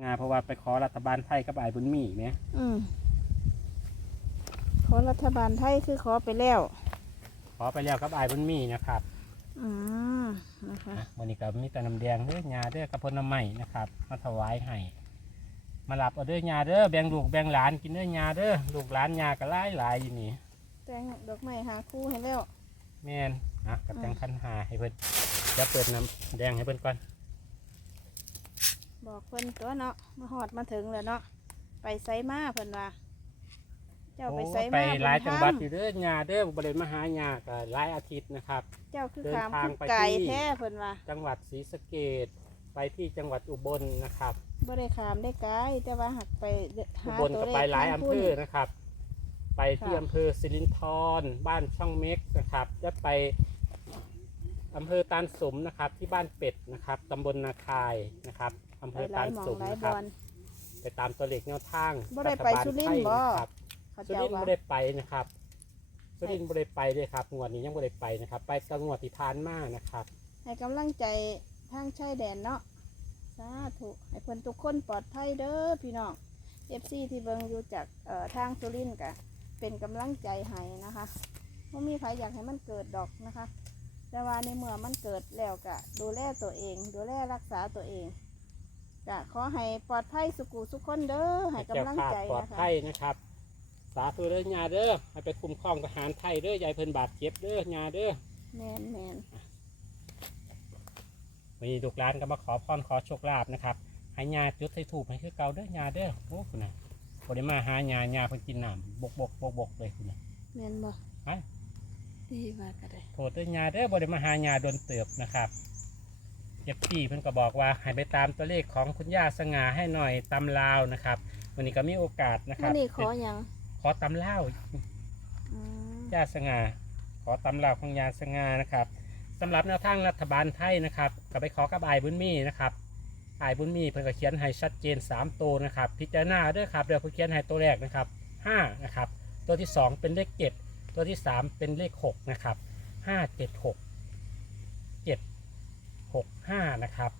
งานเพราะว่าไปขอรัฐบาลไทยกับไอ้ายบุญมีเนี่ยอืมขอรัฐบาลไทยคือขอไปแล้ว ขอไปแล้วกับไอ้ายบุญมีนะครับอืมนะคะอะวันนี้ก็มีแต่น้ำแดงเด้อยาเด้อกับพลน้ำใหม่นะครับ มาถวายให้มาหลับเอาเด้อยาเด้อแบ่งลูกแบ่งหลานกินเด้อยาเด้อลูกหลานยาก็หลายหลายอยู่นี่แต่งดอกไม้หาคู่ให้แล้ว แม่นอะกับแตงคันหาให้เพิ่นจะเปิดน้ำแดงให้เพิ่นก่อน บอกเพิ่นตัวเนาะมาหอดมาถึงแล้วเนาะไปไซมาเพิ่นว่า เจ้าไปไซไปมาหลายจังหวัดอบุญยู่เด้อยาเด้อบริเวณมหายาก็หลายอาทิตย์นะครับ เจ้าคือเดินขามทางคือไปไก่ที่แท้เพิ่นว่า จังหวัดศรีสะเกดไปที่จังหวัดอุบลนะครับบ่ได้ขามได้ไกลแต่ว่าหักไปหาอุบลตัวก็เลขไปหลายทอำงเภพุ่นอนะครับ ไปที่ค่ะอำเภอสิรินธรบ้านช่องเม็กนะครับแล้วไปอำเภอตาลสมนะครับ ที่บ้านเป็ดนะครับตำบลนาคายนะครับ อำเภไปอหลาตายลหมองสมหลายนะบครับอลไปตามตัวเลขแนวทางบ่ได้ไปฐบาลสุรินทร์ไทยบ่นะครับ เขาสุเจ้ารินทร์ว่า ไม่ได้ไปนะครับสุรินทร์ไม่ได้ไปเลยครับงวดนี้ยังไม่ได้ไปนะครับ ไปแตังวดที่ผ่านมานะครับ ให้กำลังใจทางชายแดนเนาะ สาธุให้เพิ่นทุกคนปลอดภัยเด้อพี่น้อง FC ที่เบิ่งอยู่จากเอ่อทางสุรินทร์กะ เป็นกำลังใจให้นะคะว่ามีใครอยากให้มันเกิดดอกนะคะ แต่ว่าในเมื่อมันเกิดแล้วกะ ดูแลตัวเอง ดูแลรักษาตัวเอง กะขอให้ปลอดภัยสุขุสุขคนเด้อให้ให้เจ้ากำลังขาดใจปลอดนะคะ ภัยนะครับ สาธุเด้อยาเด้อให้ไปคุ้มครองทหารไทยเด้อยายเพิ่นบาดเจ็บเด้อยาเด้อแมนแมนวันนี้ลูกหลานก็มาขอพรขอโชคลาภนะครับให้ยาจุดใส่ถูกให้คือเก่าเด้อยาเด้อโอ้คุณนะพอได้มาหายายาเพิ่นกินน้ำบกบกบกบกเลยคุณนะ แมนบ่ไป ดีว่าก็ได้ โทษเด้อยาเด้อบ่ได้มาหายาโดนเติบนะครับ เจ็บพี่เพิ่นก็บอกว่าให้ไปตามตัวเลขของคุณย่าสง่าให้หน่อยตำลาวนะครับวันนี้ก็มีโอกาสนะครัมื่บอนี้ขออย่างขอตำลาวอืมยาสง่าขอตำราของยาสง่านะครับสำหรับแนวทางรัฐบาลไทยนะครับก็ไปขอกับไอ้ายบุญมีนะครับไอ้ายบุญมีเพิ่นก็เขียนให้ชัดเจน3ตัวนะครับ พิจารณาเด้วยครับเดี๋ยวเพิ่นเขียนให้ตัวแรกนะครับ5นะครับตัวที่2เป็นเลข7ตัวที่3เป็นเลข6นะครับ5 7 6 7 6 65 นะครับ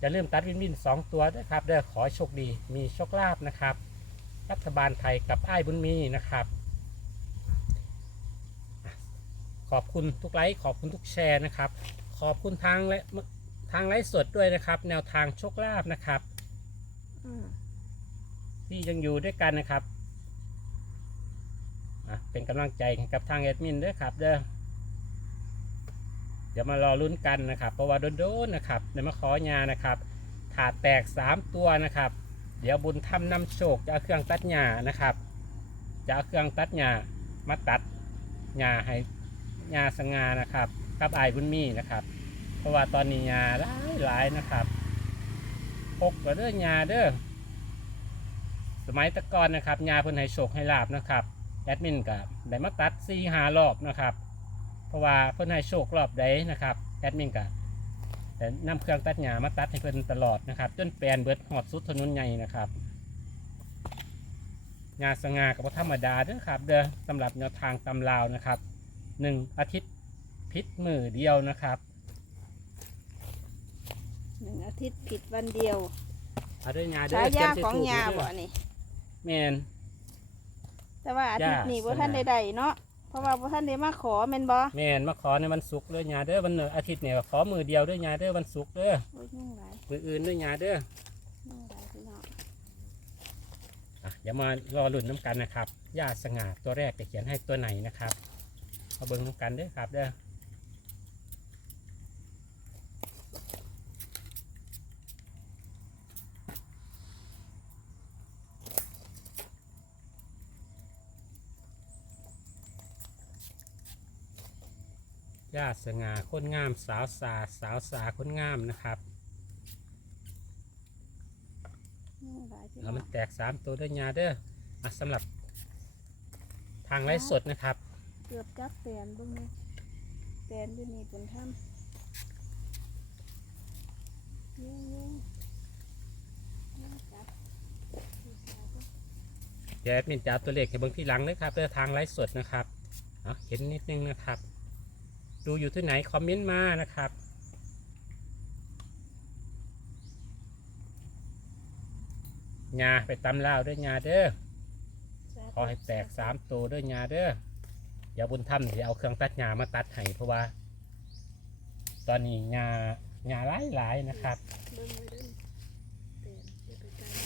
อย่าลืมตัดวินวิน 2 ตัวด้วยครับเดี๋ยวขอโชคดีมีโชคลาภนะครับ รัฐบาลไทยกับไอ้บุญมีนะครับ ขอบคุณทุกไลค์ขอบคุณทุกแชร์นะครับ ขอบคุณทางและทางไลฟ์สดด้วยนะครับ แนวทางโชคลาภนะครับที่ยังอยู่ด้วยกันนะครับเป็นกำลังใจกับทางแอดมินด้วยครับเด้อ เดี๋ยวมารอลุ้นกันนะครับ เพราะว่าโดนๆนะครับเดี๋ยวมาขอยานะครับถาดแตก 3 ตัวนะครับ เดี๋ยวบุญทำนำโชคจะเอาเครื่องตัดหญ้านะครับจะเอาเครื่องตัดหญ้ามาตัดหญ้าให้หญ้าสง่านะครับกับไอ้บุญมีนะครับ เพราะว่าตอนนี้หญ้าหลายๆนะครับพกก็เด้อหญ้าเด้อสมัยตะกอนนะครับยาเพิ่นให้โชคให้ลาบนะครับแอดมินก็ได้มาตัด4ีหารอบนะครับ เพราะว่าเพิ่นให้โชครอบใดนะครับแอดมินก็แต่นำเครื่องตัดหญ้ามาตัดให้เพิ่นตลอดนะครับ จนแปลนเบิดหอดสุดถนนใหญ่นะครับงานสง่ากับธรรมดาเด้อครับ เด้อสำหรับแนวทางตำลาวนะครับหนึ่งอาทิตย์พิษมือเดียวนะครับหนึ่งอาทิตย์ผิดวันเดียวเอาเด้อยาเด้อฉายาเขีนใส่ของถูกยาเด้บ่อนี่แมนแต่ว่าอาทิตย์นี้ย่าบ่ท่านสง่าใดๆเนาะ เพราะว่าบ่ท่านได้มาขอแม่นบ่แม่นมาขอในวันศุกร์เด้อยาเด้อวันอาทิตย์เนี่ยขอมือเดียวเด้อยาเด้อวันศุกร์เด้อโอ้ยยุ่งหลายมืออื่นเด้อยาเด้อยุ่งหลายพี่น้องอะเดี๋ยวมารอลุ้นน้ำกันนะครับย่าสง่าตัวแรกจะเขียนให้ตัวไหนนะครับมาเบิ่งน้ำกันเด้อครับเด้อ ย่าสง่าคนงามสาวสาสาวสาคนงามนะครับยุ่งหลายพี่แล้น้วอมันงแตกสามตัวด้วยยาเด้ออะสำหรับทางไลฟ์สดนะครับ เกือบจักแตนเบิ่งนี่แตนอยู่นี่เป็นถ้ำยุ่งยุ่งยุ่งจับดูสายเบิ่งเดี๋ยวแอดมินจะเอาตัวเลขให้เบิ่งที่หลังเลยครับเด้อทางไลฟ์สดนะครับเอาเห็นนิดนึงนะครับ ดูอยู่ที่ไหน คอมเมนต์มานะครับยาไปตำลาวด้วยยาเด้อ ขอให้แตกสามตัวด้วยยาเด้อเดี๋ยวบุญธรรมจะเอาเครื่องตัดยามาตัดให้เพราะว่า ตอนนี้ยายาหลายหลายๆนะครับเบิ่งไว้เด้อเตือนเดี๋ยวไปตาม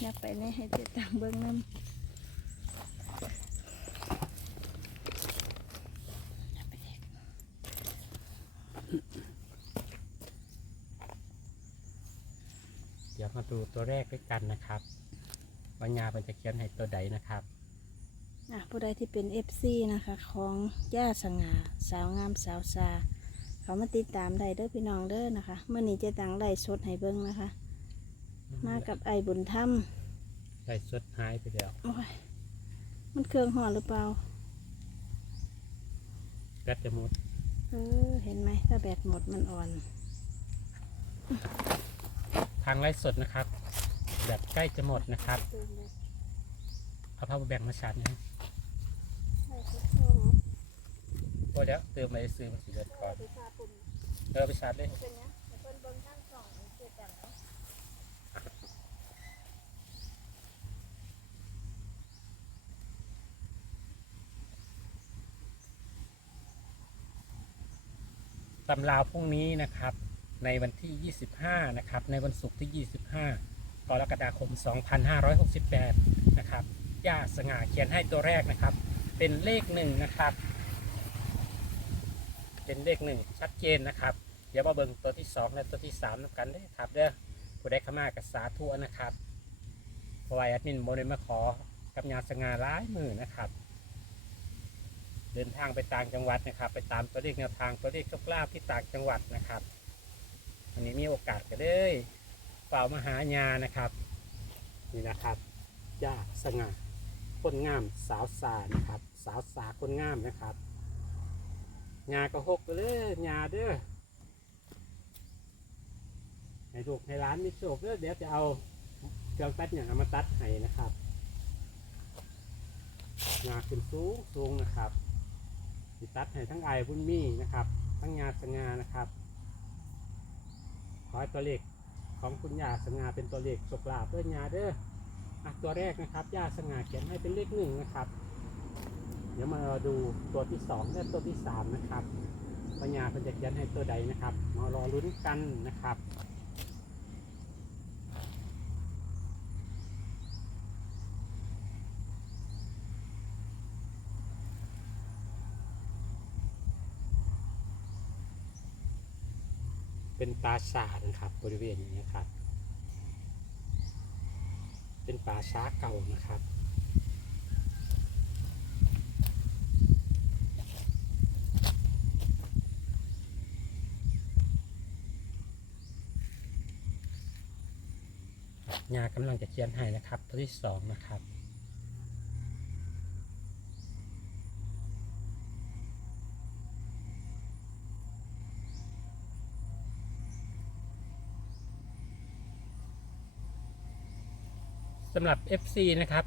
อย่าไปในให้เจ็ดตังเบิ่งน้ำอย่าไปเด็ก เดี๋ยวมาดูตัวแรกด้วยกันนะครับว่ายาเป็นจะเขียนให้ตัวใดนะครับอะผู้ใดที่เป็น FC นะคะ ของย่าสง่าสาวงามสาวซาเขามาติดตามได้เด้อพี่น้องเด้อนะคะเมื่อนี้เจะตังไล่สดให้เบิ่งนะคะ มากับไอ้บุญถ้ำได้สดหายไปแล้วโอ้ยมันเครื่องห่อหรือเปล่า แบตจะหมดเออเห็นไหมถ้าแบตหมดมันอ่อน ทางไลฟ์สดนะครับ แบบใกล้จะหมดนะครับเอาผ้าแบ่งมาชาร์จนะพอแล้วเติมไปซื้อมันสีเดือนก่อนเออไปชาร์จเลยตำราพรุ่งนี้นะครับ ในวันที่ 25 นะครับ ในวันศุกร์ที่ 25 กรกฎาคม 2568 นะครับ ย่าสง่าเขียนให้ตัวแรกนะครับ เป็นเลขหนึ่งนะครับ เป็นเลขหนึ่งชัดเจนนะครับ เดี๋ยวมาเบิ่งตัวที่ 2 และตัวที่3นับกันได้ครับเด้อผู้ได้ขมากับสาธุนะครับพราะว่าแอดมินโมเดมาขอกับยาสง่าร้ายมือนะครับ เดินทางไปต่างจังหวัดนะครับ ไปตามตัวเลขแนวทางตัวเลขโชคลาภที่ต่างจังหวัดนะครับ วันนี้มีโอกาสก็เลยเป่ามาหายานะครับ นี่นะครับยาสง่าคนงามสาวสานะครับ สาวสาคนงามนะครับยาก็หกเลยยาเด้อให้ลูกให้ร้านมีโชคเด้อเดี๋ยวจะเอาเครื่องตัดหญ้ามาตัดให้นะครับยาขึ้นสูงสูงนะครับตัดให้ทั้งไอบุญมีนะครับ ทั้งงาสงานะครับ ให้ตัวเลขของคุณยาสงาเป็นตัวเลขสกลาภเพื่อยาเด้ออะตัวแรกนะครับยาสงาเขียนให้เป็นเลขหนึ่งนะครับ เดี๋ยวมาดูตัวที่สองและตัวที่สามนะครับปัญญาเพิ่นจะเขียนให้ตัวใดนะครับมารอลุ้นกันนะครับ เป็นปราสาทนะครับ บริเวณนี้ครับ เป็นป่าช้าเก่านะครับยากำลังจะเขียนให้นะครับตัวที่สองนะครับ สำหรับ FC นะครับ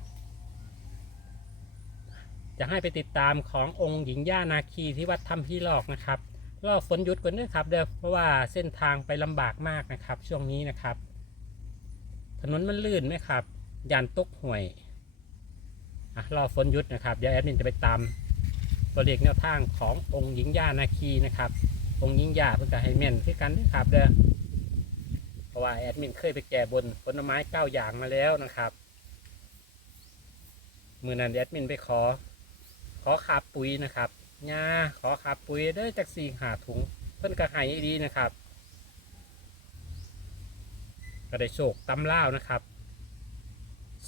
จะให้ไปติดตามขององค์หญิงย่านาคีที่วัดถ้ำพี่หลอกนะครับรอฝนหยุดก่อนด้วยครับเด้อเพราะว่าเส้นทางไปลำบากมากนะครับ ช่วงนี้นะครับ ถนนมันลื่นไหมครับยานตกห่วยอะรอฝนหยุดนะครับเดี๋ยวแอดมินจะไปตามตัวเลขแนวทางขององค์หญิงย่านาคีนะครับ องค์หญิงย่าเพื่อจะให้แม่นคือกันด้วยครับเด้อเพราะว่าแอดมินเคยไปแก่บนผลไม้เก้าอย่างมาแล้วนะครับ มือนั้นแอดมินไปขอ ขอขาปุ๋ยนะครับยาขอขาปุ๋ยเด้อจากสี่หาถุง เพิ่นกระหายดีนะครับ ก็ได้โชคตำล่าวนะครับ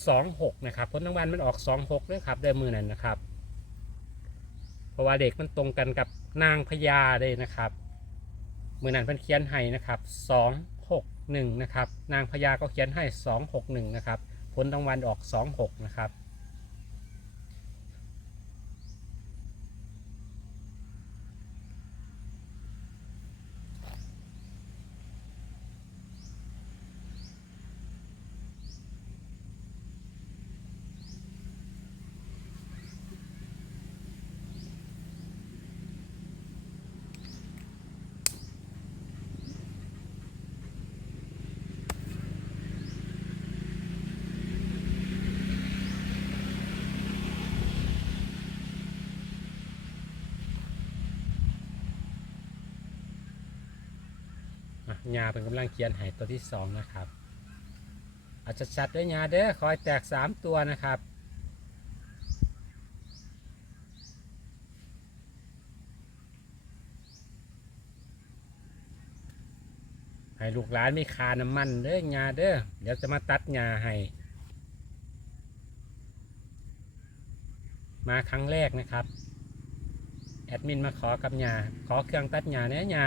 สองหกนะครับผลรางวัลมันออกสองหกด้วยครับได้มือนั้นนะครับ เพราะว่าเด็กมันตรงกันกับนางพญาเลยนะครับมือนั้นเพิ่นเขียนให้นะครับสองหกหนึ่งนะครับ นางพญาก็เขียนให้สองหกหนึ่งนะครับผลรางวัลออกสองหกนะครับ ยาเป็นกำลังเขียนให้ตัวที่สองนะครับ อาจจะชัดด้วยยาเด้อคอยแตกสามตัวนะครับให้ลูกหลานมีคาน้ำมันเด้อยาเด้อเดี๋ยวจะมาตัดยาให้มาครั้งแรกนะครับ แอดมินมาขอกับยาขอเครื่องตัดยาเนี่ยยา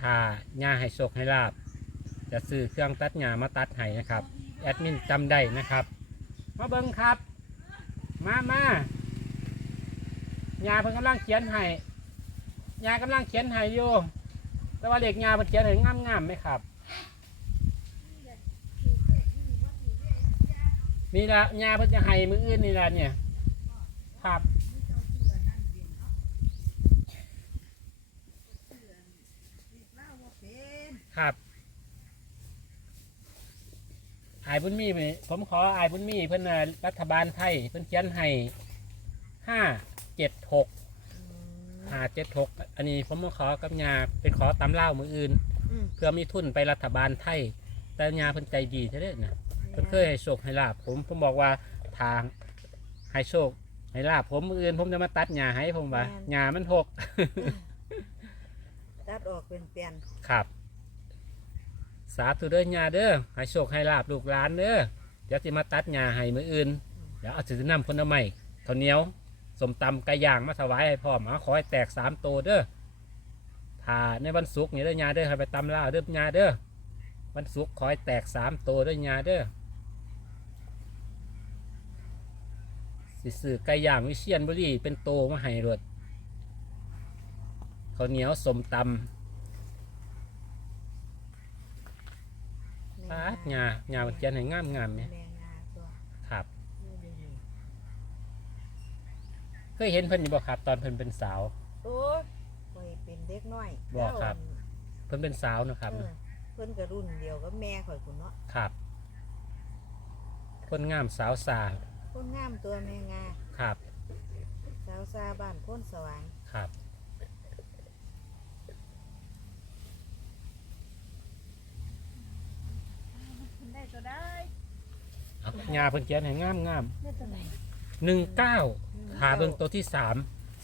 ถ้ายาให้โชคให้ลาบ จะซื้อเครื่องตัดยามาตัดให้นะครับ แอดมินจำได้นะครับ มาเบิ้งครับ มามายาเพิ่งกำลังเขียนให้ยากำลังเขียนให้อยู่แต่ว่าเด็กยาเพิ่นเขียนให้งามๆไหมครับ นี่ละยาเพิ่นจะให้มืออื่นนี่ละเนี่ย ครับ ครับอายบุญมีไหมผมขออายบุญมีเพิ่นน่ะรัฐบาลไทยเพิ่นเขียนให้ห้าเจ็ดหกห้าเจ็ดหกอันนี้ผมมาขอกับยาเป็นขอตำเล่าวมืออื่น อืมเพื่อมีทุนไปรัฐบาลไทย แต่ยาเพิ่นใจดีเท่านั้นนะเพิ่นเคยให้โชคให้ลาบผมผมบอกว่าทางให้โชคให้ลาบผมมืออื่น ผมจะมาตัดหญ้าให้ผมว่าหญ้ามันหก ตัดออกเป็นเปลี่ยนครับ สาธุเด้อญาเด้อให้โชคให้ลาบลูกหลานเด้อเดี๋ยวสิมาตัดหญ้าให้มืออื่นเดี๋ยวเอาสินำผลไม้ข้าวเหนียวสมตำไก่ย่างมาถวายให้พ่อมาขอให้แตกสามโตวเด้อถ้าในวันศุกร์นี่เด้อญาเด้อให้ไปตำลาเด้อญาเด้อวันศุกร์ขอให้แตกสามโตวเด้อญาเด้อสิซื้อไก่ย่างวิเชียนบุรีเป็นโตมาให้รวดข้าวเหนียวสมตำาดหญ้าหญ้ามันเขียนให้งามงามๆเนี่ยแม่งาตัวครับอยู่ดีเคยเห็นเพิ่นอยู่บ่ครับ ตอนเพิ่นเป็นสาวๆโอ้ยไปเป็นเด็กน้อยบอกครับแล้วเพิ่นเป็นสาวเนาะครับเออเพิ่นกับรุ่นเดียวกับแม่ข่อยคุณเนาะครับคนงามสาวสาคนงามตัวแม่งาครับ สาวซาบ้านโพ้นสว่างครับ ได้ก็ได้เอางาเพิ่นเขียนให้งามงามได้ตัวไหนหนึ่งเก้าหาเบิ่งตัวที่สาม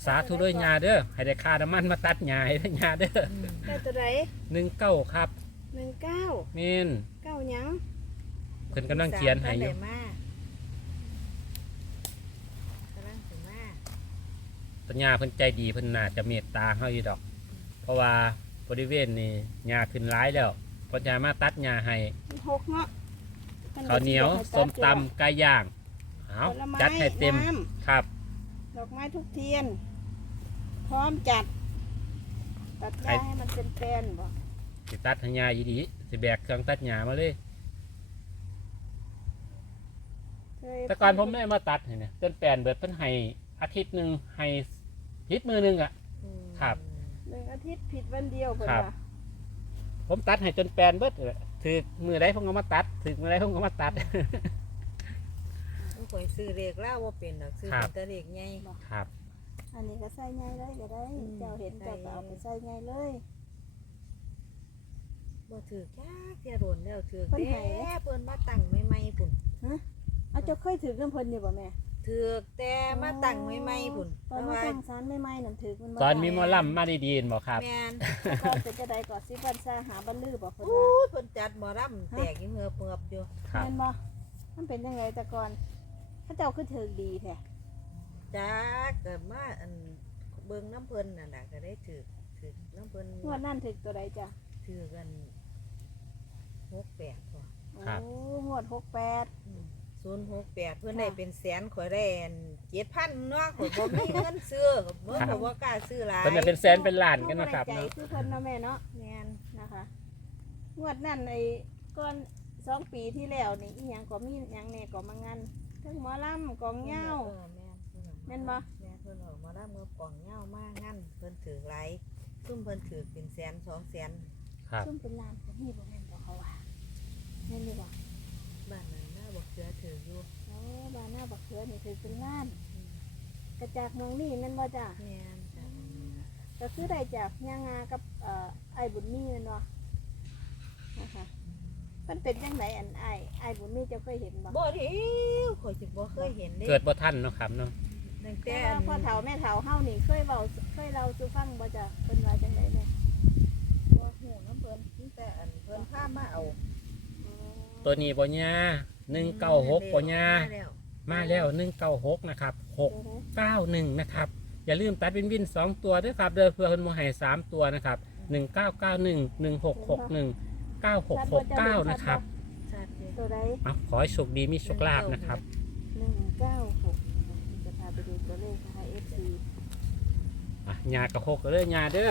สาธุด้วยงาเด้อให้ได้ค่าน้ำมันมาตัดหญ้าให้ได้งาเด้ออืมได้ตัวไหนหนึ่งเก้าครับหนึ่งเก้าเมนเก้าหยังเพิ่นกำลังเขียนให้อยู่สามท่านได้มากำลังถึงมาปัญญาเพิ่นใจดีเพิ่นน่าจะเมตตาเฮาอยู่ดอก เพราะว่าบริเวณนี้หญ้าขึ้นร้ายแล้วเพิ่นจะมาตัดหญ้าให้หกเนาะ ข้าวเหนียวส้มตำไก่ย่างเอาผลไม้จัดให้เต็มน้ครับำดอกไม้ทุกเทียน พร้อมจัด ตัดหญ้าให้มันเป็นแปลนบ่สิตัดให้ยาอีดีสิแบกเครื่องตัดหญ้ามาเลย เคยแต่ก่อนผมไม่ได้มาตัดให้เนี่ยจนแปลนเบิดเพิ่นให้อาทิตย์หนึ่งให้ทิศมือหนึงอะอืมครับ หนึ่งอาทิตย์ผิดวันเดียวเพิ่นครับ ว่าผมตัดให้จนแปลนเบิดเลย ถือมือใดผมก็มาตัดถือมือใดผมก็มาตัดข่อยซื้อเลขเล่าว่าเป็นดอกซื้อครับเป็นแตะเลขใหญ่ ครับ อันนี้ก็ใส่ไงเลยก็ได้ อืม เจ้าเห็นเจ้าก็เอาไปใส่ไงเลย บ่ถือจ้าเทียโดนแล้วถือเพิ่นแต่ให้เพิ่นมาตั้งใหม่ๆพุ่นเอาเจ้าเคยถือน้ำเพิ่นอยู่บ่แม่ ถือแต่มาตั้งใหม่ๆพุ่นตอนแต่มาว่าตั้งศาลใหม่ๆนั่นถือมันบ่ตอนมีหมอได้ลำมาดีๆบอกครับแม่นแต่ก่อนเป็นจะใดก่อนสิบันซาหาบันลือบ่เพิ่นอู้ว่ายเพิ่นจัดหมอรำแตกอยู่เหือเปือบอยู่ครับ แม่นบ่มันเป็นยังไงแต่ก่อนเขาเจ้าคือถือดีแท้จ้าเกิดมาอันเบิ่งน้ำเพิ่นน่ะน่ะก็ได้ถือถือน้ำเพิ่นงวดนั่นถือตัวใดจ้ะถือกันหกแปดพอครับ โอ้งวดหกแปด ศูนย์หกแปดเพิ่นค่ะได้เป็นแสนข่อยได้เจ็ดพันเนาะข่อยบ่มีเงินซื้อเมื่อครับข่อยบ่กล้าซื้อหลายเพิ่นจะเป็นแสนเป็นล้านกันเนาะครับใจเนาะคือเพิ่นเนาะแม่เนาะแม่นนะคะงวดนั่นไอ้ก่อนสองปีที่แล้วนี่อีหยังก็มีหยังแน่ก็มางานทั้งหมอลำกองเหย้าเออแม่นเพิ่นแม่นบ่แม่นเพิ่นเอามาได้เมื่อกล่องเหย้ามางั้นเพิ่นถือหลายซุ่มเพิ่นถือเป็นแสนสองแสนครับ ซุ่มเป็นลานก็มีบ่แม่นบ่เขาว่าแม่นดีบ่บ้านนั้นน่าบ่เชื่อถืออยู่ โอ้บ้า นหน้าบักเขือนี่ถือเป็นล้าน กระจากเมืองนี่แม่นบ่จ้ะแม่นจ้ะก็คือได้จากย่างงากับเอ่อไอ้บุญมีแม่นบ่มันเป็นยังไงอันไอ้ไอ้ายบุญมีเจ้าเคยเห็นบ่บ่เดียวข่อยสิบ่เคยเห็นเด้เกิดบ่ทันเนาะครับเนาะตั้งแต่แต่ว่าพ่อเฒ่าแม่เฒ่าเฮานี่เคยเว้าเคยเล่าสู่ฟังบ่จ้ะเพิ่นว่าจังได๋แม่บ่ฮู้น้ำเพิ่นตั้งแต่อันเพิ่นพามาเอาตัวนี้บ่ยา196บ่ยามาแล้ว มาแล้ว196นะครับ691นะครับ อย่าลืมตัดวินวิน2ตัวด้วยครับเด้อเพื่อเพิ่นบ่ให้3ตัวนะครับ1991 1661 9669นะครับชัดเจนตัวใดเอาขอให้โชคดีมีโชคลาภนะครับ196จะพาไปดูตัวเลขนะคะ FC อะยากระหกเด้อยาเด้อ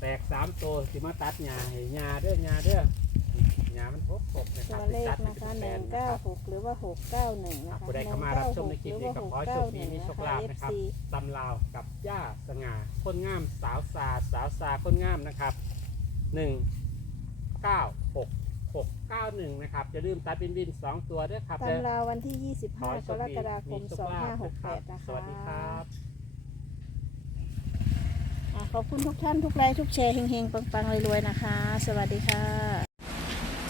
แตกสามตัวสิมาตัดยาให้ยาเด้อยาเด้อ ยามันหกหกนะคตัรับวเลขตัดนะคะเป็นแสนนะครับ196หรือว่า691นะคะผู้ใดเข้ามารับชมในคลิปนี้ก็ขอให้โชคดีมีโชคลาภนะครับ FC ตำลาวกับย่าสง่าคนงามสาวสาสาวสาคนงามนะครับหนึ่งเก้าหกหกเก้าหนึ่งนะครับอย่าลืมตัดวินวินสองตัวด้วยครับเด้อตำราวันที่ ขอให้25 โชกครดีกฎาคมีมโชคลาภนะครับ2568 นะคะสวัสดีครับ อะขอบคุณทุกท่านทุกไลค์ทุกแชร์เฮงๆ ปังๆรวยๆ นะคะ สวัสดีค่ะ